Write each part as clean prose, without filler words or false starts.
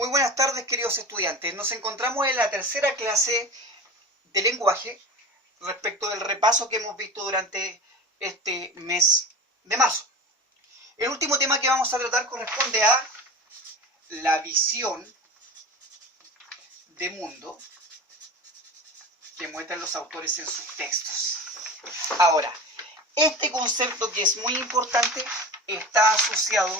Muy buenas tardes, queridos estudiantes. Nos encontramos en la tercera clase de lenguaje respecto del repaso que hemos visto durante este mes de marzo. El último tema que vamos a tratar corresponde a la visión de mundo que muestran los autores en sus textos. Ahora, este concepto, que es muy importante, está asociado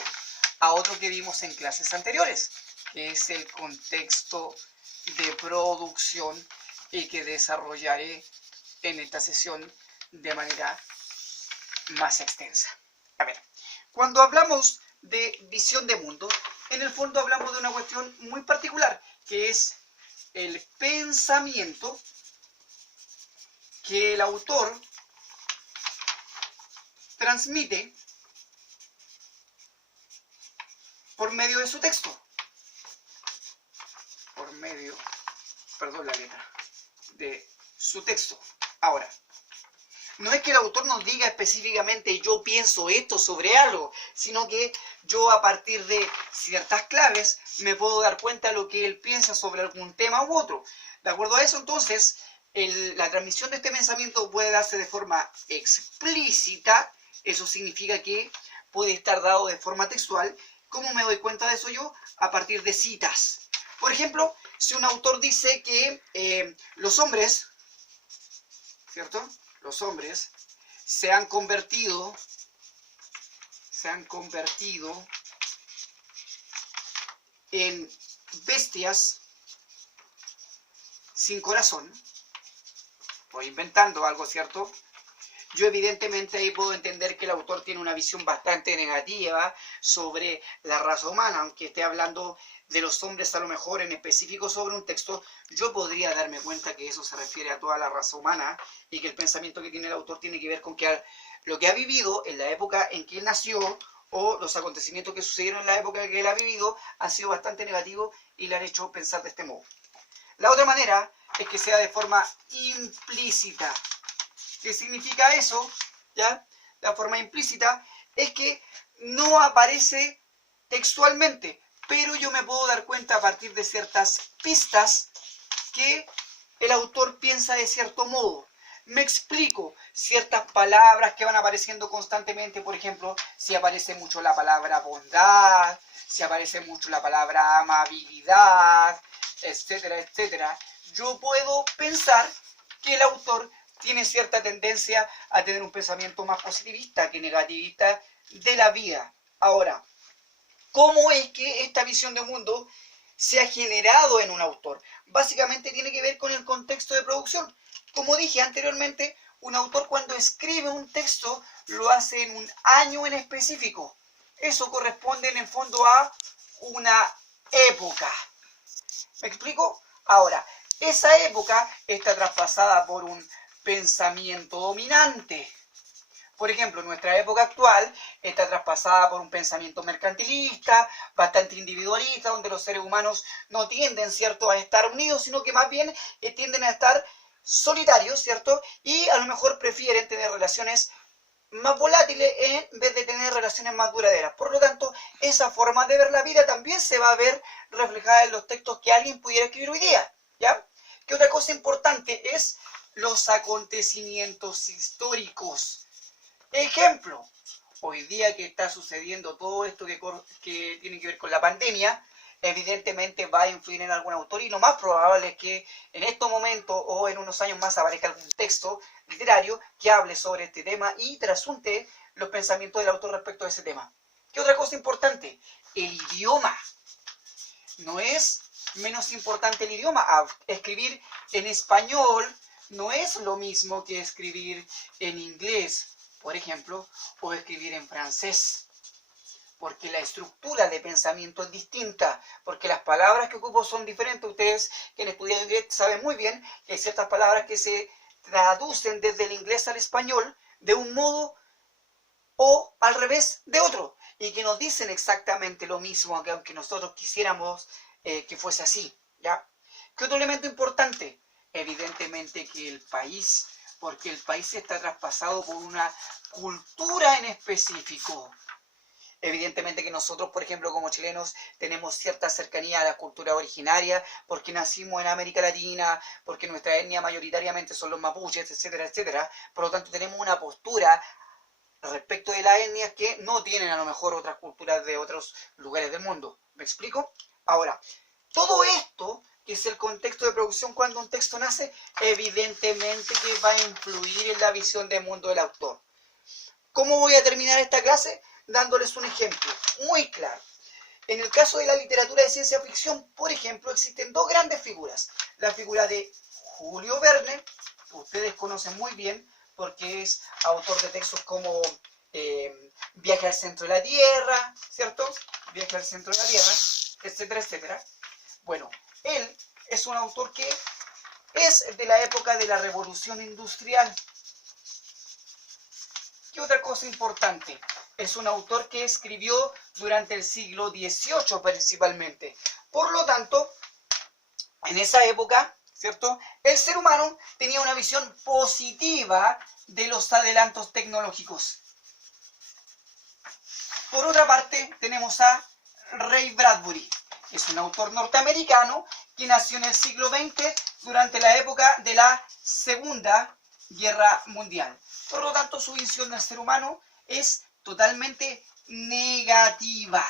a otro que vimos en clases anteriores, que es el contexto de producción y que desarrollaré en esta sesión de manera más extensa. A ver, cuando hablamos de visión de mundo, en el fondo hablamos de una cuestión muy particular, que es el pensamiento que el autor transmite por medio de su texto. Por medio, perdón la letra, de su texto. Ahora, no es que el autor nos diga específicamente yo pienso esto sobre algo, sino que yo a partir de ciertas claves me puedo dar cuenta de lo que él piensa sobre algún tema u otro. De acuerdo a eso, entonces, la transmisión de este pensamiento puede darse de forma explícita. Eso significa que puede estar dado de forma textual. ¿Cómo me doy cuenta de eso yo? A partir de citas. Por ejemplo, si un autor dice que los hombres, ¿cierto? Los hombres se han convertido en bestias sin corazón. Estoy inventando algo, ¿cierto? Yo evidentemente ahí puedo entender que el autor tiene una visión bastante negativa sobre la raza humana, aunque esté hablando de los hombres a lo mejor en específico sobre un texto, yo podría darme cuenta que eso se refiere a toda la raza humana y que el pensamiento que tiene el autor tiene que ver con que lo que ha vivido en la época en que él nació o los acontecimientos que sucedieron en la época en que él ha vivido han sido bastante negativos y le han hecho pensar de este modo. La otra manera es que sea de forma implícita. ¿Qué significa eso? ¿Ya? La forma implícita es que no aparece textualmente, pero yo me puedo dar cuenta a partir de ciertas pistas que el autor piensa de cierto modo. Me explico, ciertas palabras que van apareciendo constantemente, por ejemplo, si aparece mucho la palabra bondad, si aparece mucho la palabra amabilidad, etcétera, etcétera. Yo puedo pensar que el autor tiene cierta tendencia a tener un pensamiento más positivista que negativista de la vida. Ahora, ¿cómo es que esta visión de mundo se ha generado en un autor? Básicamente tiene que ver con el contexto de producción. Como dije anteriormente, un autor cuando escribe un texto lo hace en un año en específico. Eso corresponde en el fondo a una época. ¿Me explico? Ahora, esa época está traspasada por un pensamiento dominante. Por ejemplo, nuestra época actual está traspasada por un pensamiento mercantilista, bastante individualista, donde los seres humanos no tienden, ¿cierto?, a estar unidos, sino que más bien tienden a estar solitarios, ¿cierto? Y a lo mejor prefieren tener relaciones más volátiles en vez de tener relaciones más duraderas. Por lo tanto, esa forma de ver la vida también se va a ver reflejada en los textos que alguien pudiera escribir hoy día, ¿ya? ¿Qué otra cosa importante es los acontecimientos históricos? Ejemplo, hoy día que está sucediendo todo esto que tiene que ver con la pandemia, evidentemente va a influir en algún autor y lo más probable es que en estos momentos o en unos años más aparezca algún texto literario que hable sobre este tema y trasunte los pensamientos del autor respecto a ese tema. ¿Qué otra cosa importante? El idioma. No es menos importante el idioma. Escribir en español no es lo mismo que escribir en inglés, por ejemplo, o escribir en francés, porque la estructura de pensamiento es distinta, porque las palabras que ocupo son diferentes. Ustedes que han estudiado inglés saben muy bien que hay ciertas palabras que se traducen desde el inglés al español de un modo o al revés de otro, y que nos dicen exactamente lo mismo, aunque nosotros quisiéramos que fuese así, ¿ya? ¿Qué otro elemento importante? Evidentemente que el país, porque el país está traspasado por una cultura en específico. Evidentemente que nosotros, por ejemplo, como chilenos, tenemos cierta cercanía a la cultura originaria, porque nacimos en América Latina, porque nuestra etnia mayoritariamente son los mapuches, etcétera, etcétera. Por lo tanto, tenemos una postura respecto de las etnias que no tienen a lo mejor otras culturas de otros lugares del mundo. ¿Me explico? Ahora, todo esto, que es el contexto de producción cuando un texto nace, evidentemente que va a influir en la visión de mundo del autor. ¿Cómo voy a terminar esta clase? Dándoles un ejemplo muy claro. En el caso de la literatura de ciencia ficción, por ejemplo, existen dos grandes figuras. La figura de Julio Verne, que ustedes conocen muy bien, porque es autor de textos como Viaje al centro de la Tierra, ¿cierto? Viaje al centro de la Tierra, etcétera, etcétera. Bueno, él es un autor que es de la época de la Revolución Industrial. ¿Qué otra cosa importante? Es un autor que escribió durante el siglo XVIII principalmente. Por lo tanto, en esa época, ¿cierto?, el ser humano tenía una visión positiva de los adelantos tecnológicos. Por otra parte, tenemos a Ray Bradbury, que es un autor norteamericano que nació en el siglo XX durante la época de la Segunda Guerra Mundial. Por lo tanto, su visión del ser humano es totalmente negativa.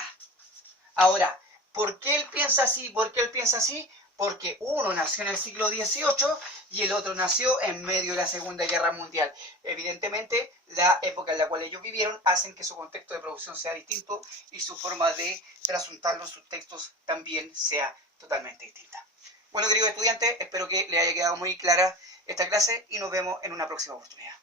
Ahora, ¿por qué él piensa así? ¿Por qué él piensa así? Porque uno nació en el siglo XVIII y el otro nació en medio de la Segunda Guerra Mundial. Evidentemente, la época en la cual ellos vivieron hacen que su contexto de producción sea distinto y su forma de trasuntarlo en sus textos también sea totalmente distinta. Bueno, queridos estudiantes, espero que les haya quedado muy clara esta clase y nos vemos en una próxima oportunidad.